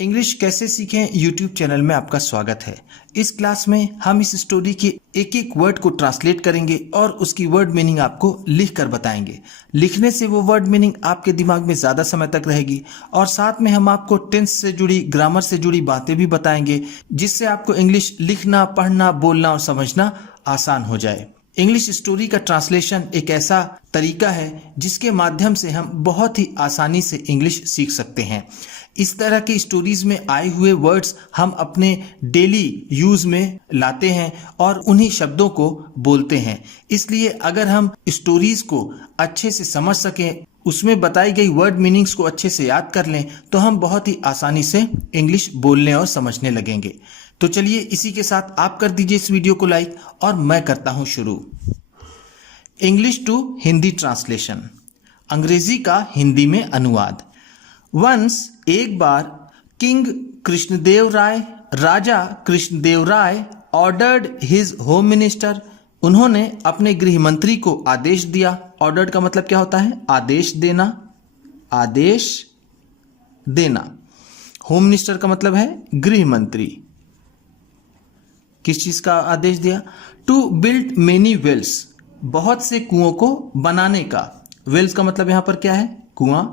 English कैसे सीखें YouTube channel में आपका स्वागत है। इस क्लास में हम इस स्टोरी के एक एक वर्ड को ट्रांसलेट करेंगे और उसकी वर्ड मीनिंग आपको लिख कर बताएंगे। लिखने से वो वर्ड मीनिंग आपके दिमाग में ज़्यादा समय तक रहेगी और साथ में हम आपको टेंस से जुड़ी, ग्रामर से जुड़ी बातें भी बताएंगे, जिससे आपको इंग्लिश लिखना, पढ़ना, बोलना और समझना आसान हो जाए। इंग्लिश स्टोरी का ट्रांसलेशन एक ऐसा तरीका है जिसके माध्यम से हम बहुत ही आसानी से इंग्लिश सीख सकते हैं। इस तरह की स्टोरीज में आए हुए वर्ड्स हम अपने डेली यूज में लाते हैं और उन्हीं शब्दों को बोलते हैं। इसलिए अगर हम स्टोरीज को अच्छे से समझ सकें, उसमें बताई गई वर्ड मीनिंग्स को अच्छे से याद कर लें, तो हम बहुत ही आसानी से इंग्लिश बोलने और समझने लगेंगे। तो चलिए इसी के साथ आप कर दीजिए इस वीडियो को लाइक और मैं करता हूं शुरू। इंग्लिश टू हिंदी ट्रांसलेशन, अंग्रेजी का हिंदी में अनुवाद। वंस, एक बार, किंग कृष्णदेव राय, राजा कृष्णदेव राय, ऑर्डर्ड हिज होम मिनिस्टर, उन्होंने अपने गृह मंत्री को आदेश दिया। ऑर्डर्ड का मतलब क्या होता है? आदेश देना, आदेश देना। होम मिनिस्टर का मतलब है गृह मंत्री। किस चीज का आदेश दिया? टू बिल्ड मेनी वेल्स, बहुत से कुओं को बनाने का। वेल्स का मतलब यहां पर क्या है? कुआं।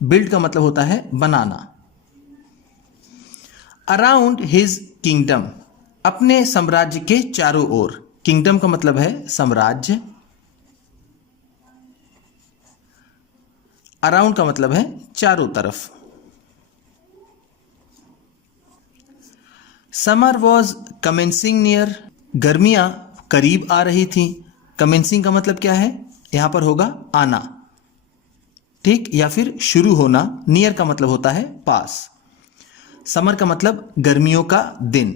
बिल्ड का मतलब होता है बनाना। अराउंड हिज किंगडम, अपने साम्राज्य के चारों ओर। किंगडम का मतलब है साम्राज्य। अराउंड का मतलब है चारों तरफ। समर वॉज कमेंसिंग नियर, गर्मियां करीब आ रही थी। कमेंसिंग का मतलब क्या है? यहां पर होगा आना, ठीक, या फिर शुरू होना। नियर का मतलब होता है पास। समर का मतलब गर्मियों का दिन।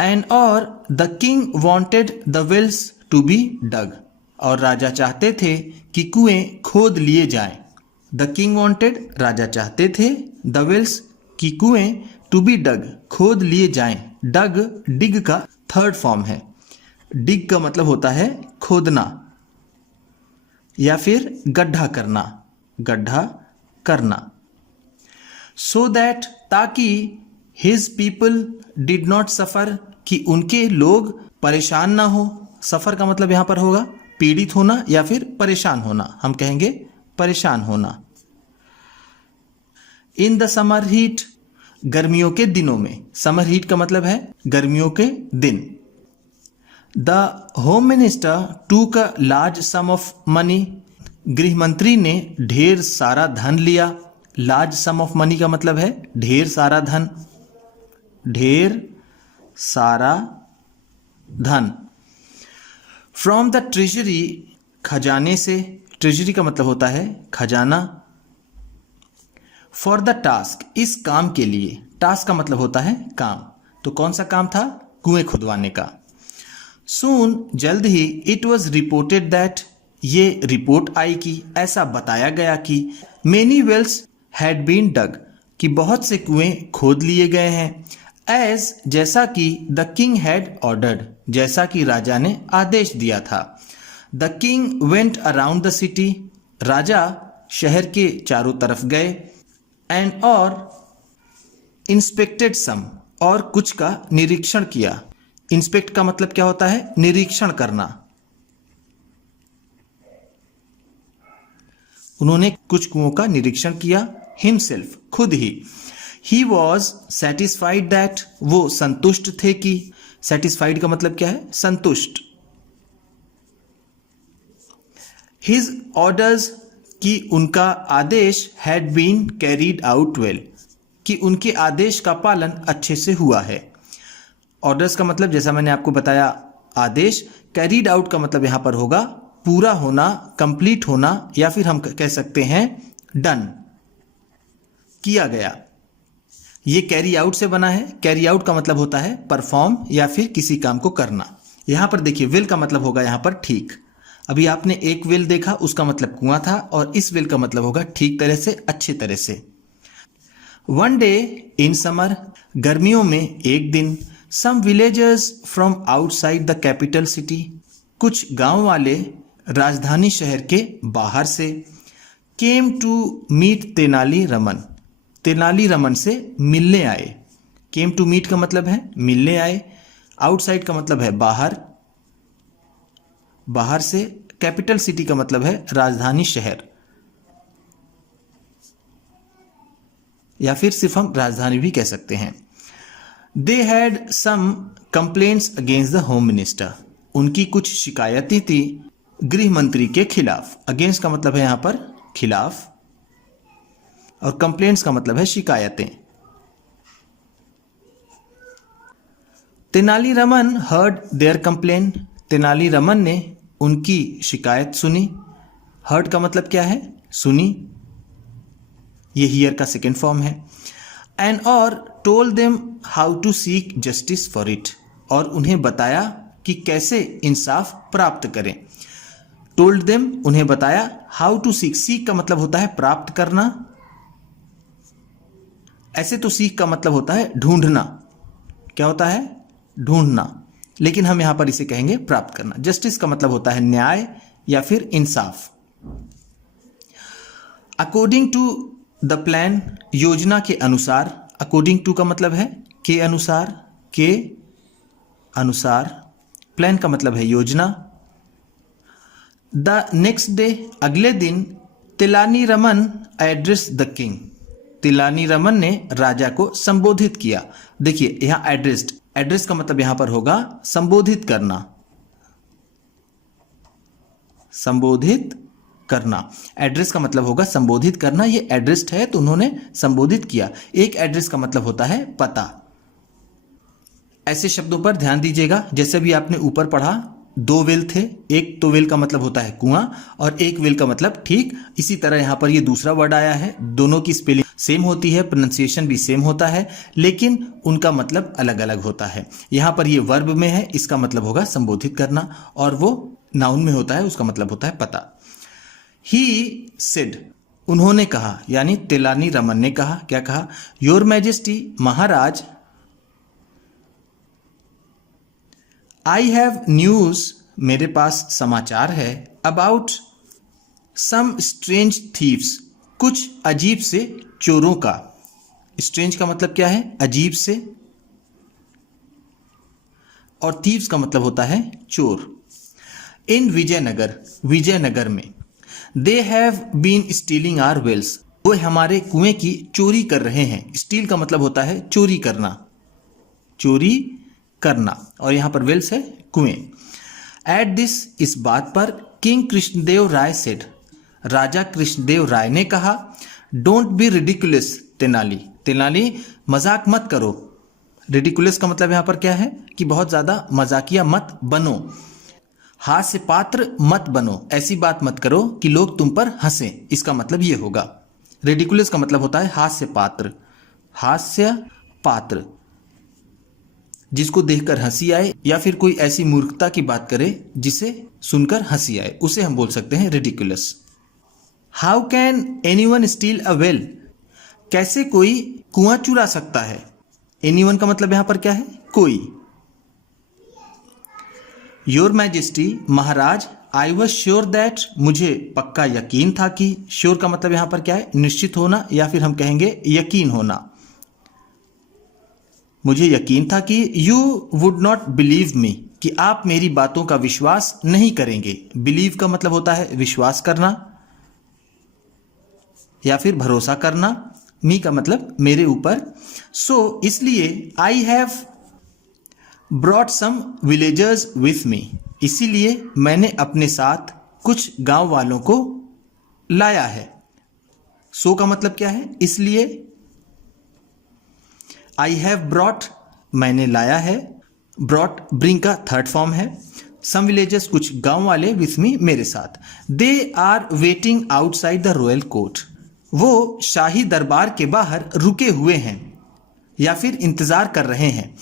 एंड और the king wanted the wells to be dug, और राजा चाहते थे कि कुएं खोद लिए जाएं। द किंग वांटेड, राजा चाहते थे, द वेल्स, की कुएं, टू बी डग, खोद लिए जाएं। डग, डिग का थर्ड फॉर्म है। डिग का मतलब होता है खोदना या फिर गड्ढा करना, गड्ढा करना। सो दैट, ताकि, his people did not suffer, कि उनके लोग परेशान ना हो। सफर का मतलब यहां पर होगा पीड़ित होना या फिर परेशान होना। हम कहेंगे परेशान होना। इन द समर हीट, गर्मियों के दिनों में। समर हीट का मतलब है गर्मियों के दिन। द होम मिनिस्टर टूक a large some of money, गृह मंत्री ने ढेर सारा धन लिया। लार्ज सम ऑफ मनी का मतलब है ढेर सारा धन, ढेर सारा धन। फ्रॉम द ट्रेजरी, खजाने से। ट्रेजरी का मतलब होता है खजाना। फॉर द टास्क, इस काम के लिए। टास्क का मतलब होता है काम। तो कौन सा काम था? कुएं खुदवाने का। सून, जल्द ही, इट वॉज रिपोर्टेड दैट, ये रिपोर्ट आई कि, ऐसा बताया गया कि, मेनी वेल्स हैड बीन डग, कि बहुत से कुएं खोद लिए गए हैं। एज, जैसा कि, द किंग हैड ऑर्डर्ड, जैसा कि राजा ने आदेश दिया था। The king went around the city, राजा शहर के चारों तरफ गए। एंड और, इंस्पेक्टेड सम, और कुछ का निरीक्षण किया। इंस्पेक्ट का मतलब क्या होता है? निरीक्षण करना। उन्होंने कुछ कुओं का निरीक्षण किया। हिमसेल्फ, खुद ही। ही वॉज सेटिस्फाइड दैट, वो संतुष्ट थे कि। सेटिस्फाइड का मतलब क्या है? संतुष्ट। हिज ऑर्डर्स, कि उनका आदेश, had been carried out well, कि उनके आदेश का पालन अच्छे से हुआ है। ऑर्डर्स का मतलब जैसा मैंने आपको बताया आदेश। कैरीड आउट का मतलब यहां पर होगा पूरा होना, कंप्लीट होना, या फिर हम कह सकते हैं डन, किया गया। ये कैरी आउट से बना है। कैरी आउट का मतलब होता है परफॉर्म या फिर किसी काम को करना। यहां पर देखिए वेल का मतलब होगा यहां पर ठीक। अभी आपने एक वेल देखा, उसका मतलब कुआं था, और इस वेल का मतलब होगा ठीक तरह से, अच्छी तरह से। वन डे इन समर, गर्मियों में एक दिन। Some villagers from outside the capital city, कुछ गांव वाले राजधानी शहर के बाहर से। Came to meet Tenali Raman, Tenali Raman से मिलने आए। केम टू मीट का मतलब है मिलने आए, आउटसाइड का मतलब है बाहर, बाहर से। कैपिटल सिटी का मतलब है राजधानी शहर, या फिर सिर्फ हम राजधानी भी कह सकते हैं। They had some complaints against the home minister, उनकी कुछ शिकायतें थी गृह मंत्री के खिलाफ। अगेंस्ट का मतलब है यहां पर खिलाफ, और कंप्लेंट्स का मतलब है शिकायतें। Tenaliraman heard their complaint, Tenaliraman ने उनकी शिकायत सुनी। हर्ड का मतलब क्या है? सुनी, ये हियर का सेकेंड फॉर्म है। एंड और told them how to seek justice for it, और उन्हें बताया कि कैसे इंसाफ प्राप्त करें। टोल्ड देम उन्हें बताया, हाउ टू सीक, सीक का मतलब होता है प्राप्त करना। ऐसे तो सीक का मतलब होता है ढूंढना, क्या होता है? ढूंढना, लेकिन हम यहां पर इसे कहेंगे प्राप्त करना। जस्टिस का मतलब होता है न्याय या फिर इंसाफ। अकॉर्डिंग टू द प्लान, योजना के अनुसार। अकॉर्डिंग टू का मतलब है के अनुसार, के अनुसार। प्लान का मतलब है योजना। द नेक्स्ट डे, अगले दिन, तेलानीरामन एड्रेस द किंग, तेलानीरामन ने राजा को संबोधित किया। देखिए यहां एड्रेस्ड, एड्रेस का मतलब यहां पर होगा संबोधित करना, संबोधित करना। एड्रेस का मतलब होगा संबोधित करना, ये एड्रेस्ड है तो उन्होंने संबोधित किया। एक एड्रेस का मतलब होता है पता। ऐसे शब्दों पर ध्यान दीजिएगा, जैसे भी आपने ऊपर पढ़ा, दो वेल थे, एक तो वेल का मतलब होता है कुआं और एक वेल का मतलब ठीक। इसी तरह यहां पर ये दूसरा वर्ड आया है, दोनों की स्पेलिंग सेम होती है, प्रोनाउंसिएशन भी सेम होता है, लेकिन उनका मतलब अलग अलग होता है। यहां पर ये वर्ब में है, इसका मतलब होगा संबोधित करना, और वो नाउन में होता है, उसका मतलब होता है पता। ही सेड, उन्होंने कहा, यानी तेलानीरामन ने कहा, क्या कहा? Your majesty, Maharaj, I have news, मेरे पास समाचार है, अबाउट सम स्ट्रेंज थीव्स, कुछ अजीब से चोरों का। स्ट्रेंज का मतलब क्या है? अजीब से, और थीव्स का मतलब होता है चोर। इन विजयनगर, विजयनगर में। They have been stealing our wells, वो हमारे कुएं की चोरी कर रहे हैं। स्टील का मतलब होता है चोरी करना, चोरी करना, और यहां पर वेल्स है कुएं। एट दिस, इस बात पर, किंग कृष्णदेव राय सेड, राजा कृष्णदेव राय ने कहा, don't be ridiculous Tenali, Tenali मजाक मत करो। रिडिकुलस का मतलब यहां पर क्या है कि बहुत ज्यादा मजाकिया मत बनो, हास्य पात्र मत बनो, ऐसी बात मत करो कि लोग तुम पर हंसे, इसका मतलब ये होगा। रिडिकुलस का मतलब होता है हास्य पात्र, हास्य पात्र, जिसको देखकर हंसी आए या फिर कोई ऐसी मूर्खता की बात करे जिसे सुनकर हंसी आए, उसे हम बोल सकते हैं ridiculous. How can anyone steel a well, कैसे कोई कुआं चुरा सकता है? एनीवन का मतलब यहां पर क्या है? कोई। Your majesty, Maharaj, I was sure that, मुझे पक्का यकीन था कि, श्योर का मतलब यहां पर क्या है? निश्चित होना, या फिर हम कहेंगे यकीन होना। मुझे यकीन था कि यू वुड नॉट बिलीव मी, कि आप मेरी बातों का विश्वास नहीं करेंगे। बिलीव का मतलब होता है विश्वास करना या फिर भरोसा करना, मी का मतलब मेरे ऊपर। सो इसलिए I have brought some villagers with me, इसीलिए मैंने अपने साथ कुछ गांव वालों को लाया है। सो का मतलब क्या है? इसलिए। आई हैव ब्रॉट, मैंने लाया है, ब्रॉट ब्रिंग का थर्ड फॉर्म है। सम विलेजर्स, कुछ गांव वाले, विथ मी, मेरे साथ। They are waiting outside the royal court, वो शाही दरबार के बाहर रुके हुए हैं या फिर इंतजार कर रहे हैं।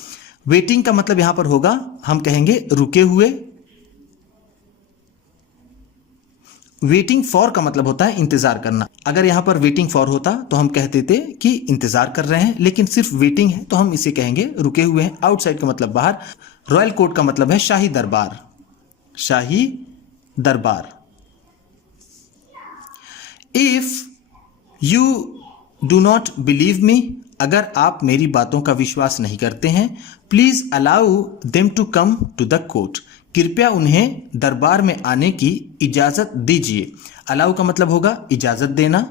वेटिंग का मतलब यहां पर होगा, हम कहेंगे रुके हुए। वेटिंग फॉर का मतलब होता है इंतजार करना। अगर यहां पर वेटिंग फॉर होता तो हम कहते थे कि इंतजार कर रहे हैं, लेकिन सिर्फ वेटिंग है तो हम इसे कहेंगे रुके हुए हैं। आउटसाइड का मतलब बाहर। रॉयल कोर्ट का मतलब है शाही दरबार, शाही दरबार। If you do not believe me, अगर आप मेरी बातों का विश्वास नहीं करते हैं, please allow them to come to the court, कृपया उन्हें दरबार में आने की इजाजत दीजिए। अलाउ का मतलब होगा इजाजत देना,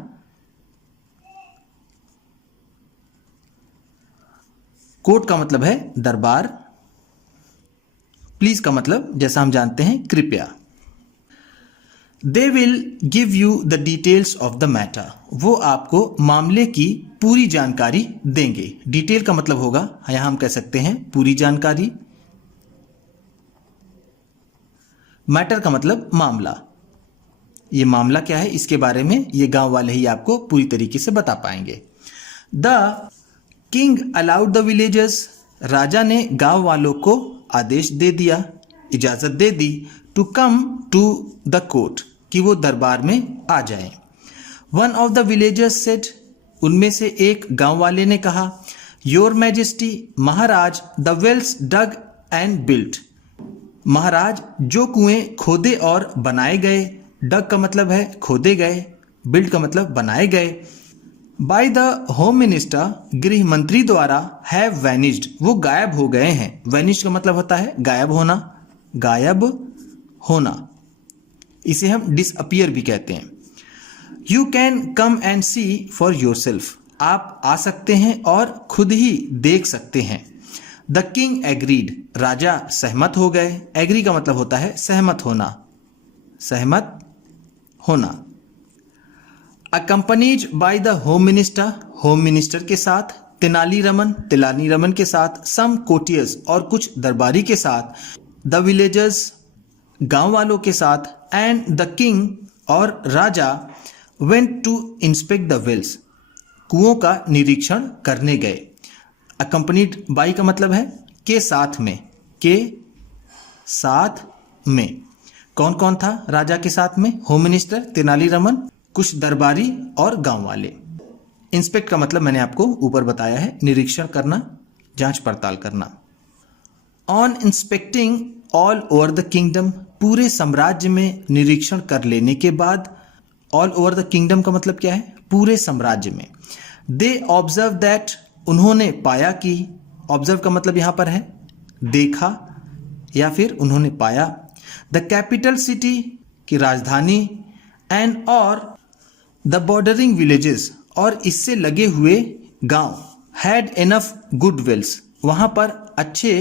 कोर्ट का मतलब है दरबार, प्लीज का मतलब जैसा हम जानते हैं कृपया। They will give you the details of the matter, वो आपको मामले की पूरी जानकारी देंगे। डिटेल का मतलब होगा, यहां हम कह सकते हैं पूरी जानकारी, मैटर का मतलब मामला। ये मामला क्या है इसके बारे में ये गांव वाले ही आपको पूरी तरीके से बता पाएंगे। The king allowed the villagers, राजा ने गांव वालों को आदेश दे दिया, इजाजत दे दी, to come to the court, कि वो दरबार में आ जाए। One of the villagers said, उनमें से एक गांव वाले ने कहा, योर मैजेस्टी, महाराज, the wells dug and built, महाराज जो कुएं खोदे और बनाए गए, डग का मतलब है खोदे गए, बिल्ट का मतलब बनाए गए, बाय द होम मिनिस्टर, गृह मंत्री द्वारा, हैव वैनिस्ड, वो गायब हो गए हैं। वैनिस्ड का मतलब होता है गायब होना, गायब होना, इसे हम डिसअपियर भी कहते हैं। You can come and see for yourself, आप आ सकते हैं और खुद ही देख सकते हैं। द किंग एग्रीड, राजा सहमत हो गए। एग्री का मतलब होता है सहमत होना, सहमत होना। Accompanied by the home minister, home minister के साथ, तेनालीरामन के साथ, सम कोटियर्स और कुछ दरबारी के साथ, द विलेजर्स गांव वालों के साथ, एंड द किंग और राजा went to inspect the wells, कुओं का निरीक्षण करने गए। अकंपनीड बाई का मतलब है के साथ में, के साथ में। कौन कौन था राजा के साथ में? होम मिनिस्टर, तेनालीरामन, कुछ दरबारी और गांव वाले। इंस्पेक्ट का मतलब मैंने आपको ऊपर बताया है, निरीक्षण करना, जांच पड़ताल करना। On inspecting all over the kingdom, पूरे साम्राज्य में निरीक्षण कर लेने के बाद, ऑल ओवर द किंगडम का मतलब क्या है? पूरे साम्राज्य में। दे ऑब्जर्व दैट, उन्होंने पाया कि, ऑब्जर्व का मतलब यहां पर है देखा या फिर उन्होंने पाया, द कैपिटल सिटी की राजधानी, एंड और द बॉर्डरिंग विलेजेस और इससे लगे हुए गांव, हैड एनफ गुड वेल्स, वहां पर अच्छे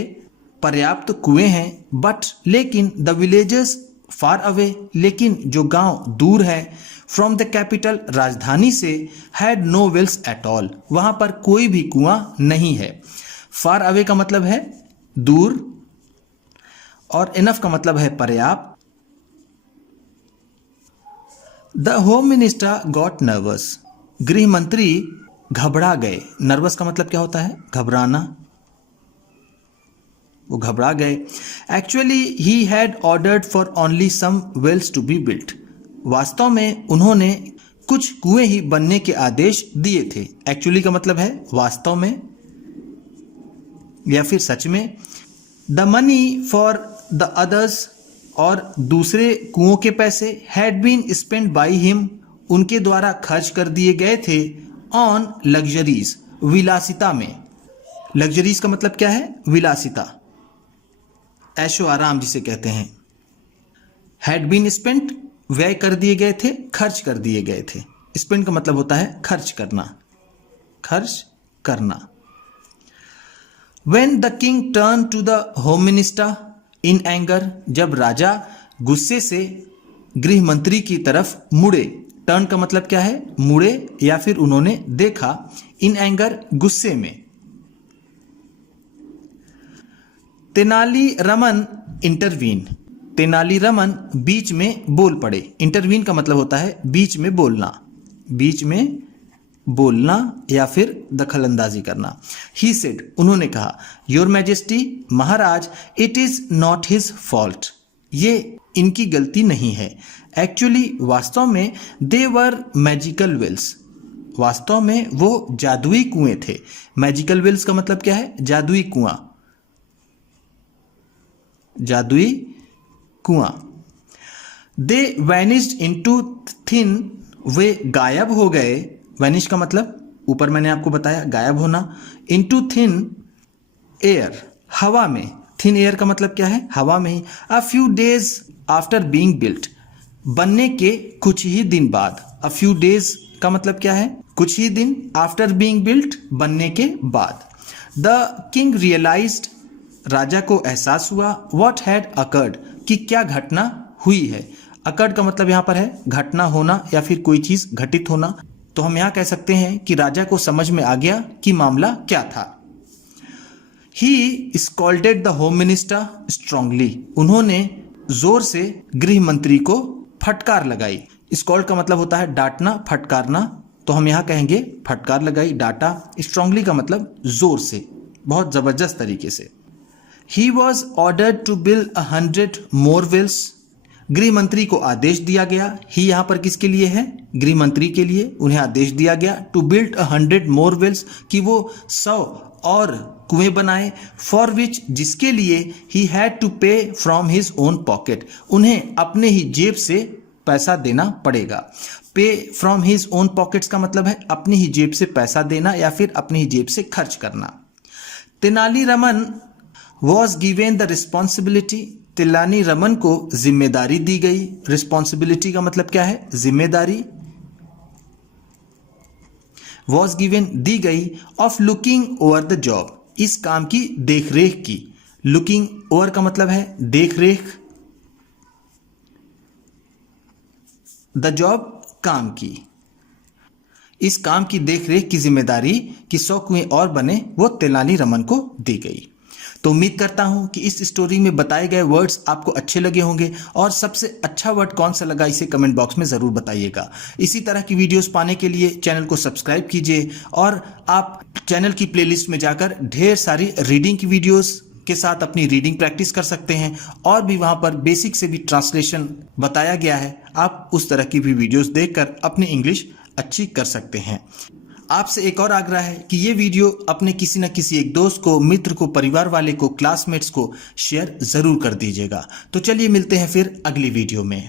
पर्याप्त कुएं हैं, बट लेकिन द विलेजेस फार अवे, लेकिन जो गांव दूर है, फ्रॉम द कैपिटल राजधानी से, had no wells at all, वहां पर कोई भी कुआं नहीं है। फार अवे का मतलब है दूर और इनफ का मतलब है पर्याप्त। The home minister got nervous, गृह मंत्री घबरा गए। नर्वस का मतलब क्या होता है? घबराना, वो घबरा गए। Actually he had ordered for only some wells to be built, वास्तव में उन्होंने कुछ कुएं ही बनने के आदेश दिए थे। एक्चुअली का मतलब है वास्तव में या फिर सच में। The money for the others, और दूसरे कुओं के पैसे, had been spend by him, उनके द्वारा खर्च कर दिए गए थे, ऑन लग्जरीज, विलासिता में। लग्जरीज का मतलब क्या है? विलासिता, ऐशो आराम जिसे कहते हैं। हैड बीन स्पेंट, व्यय कर दिए गए थे, खर्च कर दिए गए थे। स्पेंड का मतलब होता है खर्च करना, खर्च करना। When the king turned to the home minister in anger, जब राजा गुस्से से गृह मंत्री की तरफ मुड़े। टर्न का मतलब क्या है? मुड़े या फिर उन्होंने देखा। इन एंगर, गुस्से में। तेनालीरामन इंटरवीन, तेनालीरामन बीच में बोल पड़े। इंटरवीन का मतलब होता है बीच में बोलना, बीच में बोलना या फिर दखल अंदाजी करना। ही सेड, उन्होंने कहा, your majesty, Maharaj, it is not his fault, ये इनकी गलती नहीं है। एक्चुअली, वास्तव में, दे वर मैजिकल वेल्स, वास्तव में वो जादुई कुएं थे। मैजिकल वेल्स का मतलब क्या है? जादुई कुआं, जादुई कुआं। दे वैनिस्ड इनटू थिन वे गायब हो गए, वैनिश का मतलब ऊपर मैंने आपको बताया गायब होना, इनटू थिन एयर, हवा में, थिन एयर का मतलब क्या है, हवा में ही, a few days after being built, बनने के कुछ ही दिन बाद, अ फ्यू डेज का मतलब क्या है, कुछ ही दिन, आफ्टर बीइंग बिल्ट, बनने के बाद। द किंग रियलाइज्ड, राजा को एहसास हुआ, व्हाट हैड अकर्ड, कि क्या घटना हुई है। अकर्ड का मतलब यहां पर है घटना होना या फिर कोई चीज घटित होना, तो हम यहां कह सकते हैं कि राजा को समझ में आ गया कि मामला क्या था। He scolded the home minister strongly, उन्होंने जोर से गृह मंत्री को फटकार लगाई। स्कॉल्ड का मतलब होता है डांटना, फटकारना, तो हम यहां कहेंगे फटकार लगाई, डांटा। स्ट्रांगली का मतलब जोर से, बहुत जबरदस्त तरीके से। He was ordered to build 100 more wells, गृह मंत्री को आदेश दिया गया। ही यहां पर किसके लिए है, गृह मंत्री के लिए, उन्हें आदेश दिया गया टू बिल्ड 100 मोर वेल्स, कि वो 100 और कुएं बनाए, फॉर विच, जिसके लिए ही हैड टू पे फ्रॉम हिज ओन पॉकेट, उन्हें अपने ही जेब से पैसा देना पड़ेगा। पे फ्रॉम हिज ओन पॉकेट्स का मतलब है अपनी ही जेब से पैसा देना या फिर अपनी ही जेब से खर्च करना। Tenali Raman was given the responsibility, Tenali Raman को जिम्मेदारी दी गई। रिस्पॉन्सिबिलिटी का मतलब क्या है, जिम्मेदारी। वॉज गिवेन, दी गई, of looking over the job, इस काम की देखरेख की। लुकिंग ओवर का मतलब है देखरेख, द जॉब काम की, इस काम की देखरेख की जिम्मेदारी कि 100 कुएं और बने वो तेनालीरामन को दी गई। तो उम्मीद करता हूं कि इस स्टोरी में बताए गए वर्ड्स आपको अच्छे लगे होंगे और सबसे अच्छा वर्ड कौन सा लगा इसे कमेंट बॉक्स में ज़रूर बताइएगा। इसी तरह की वीडियोस पाने के लिए चैनल को सब्सक्राइब कीजिए और आप चैनल की प्लेलिस्ट में जाकर ढेर सारी रीडिंग की वीडियोस के साथ अपनी रीडिंग प्रैक्टिस कर सकते हैं और भी वहां पर बेसिक से भी ट्रांसलेशन बताया गया है, आप उस तरह की भी वीडियोस देखकर अपनी इंग्लिश अच्छी कर सकते हैं। आपसे एक और आग्रह है कि ये वीडियो अपने किसी न किसी एक दोस्त को, मित्र को, परिवार वाले को, क्लासमेट्स को शेयर ज़रूर कर दीजिएगा। तो चलिए मिलते हैं फिर अगली वीडियो में।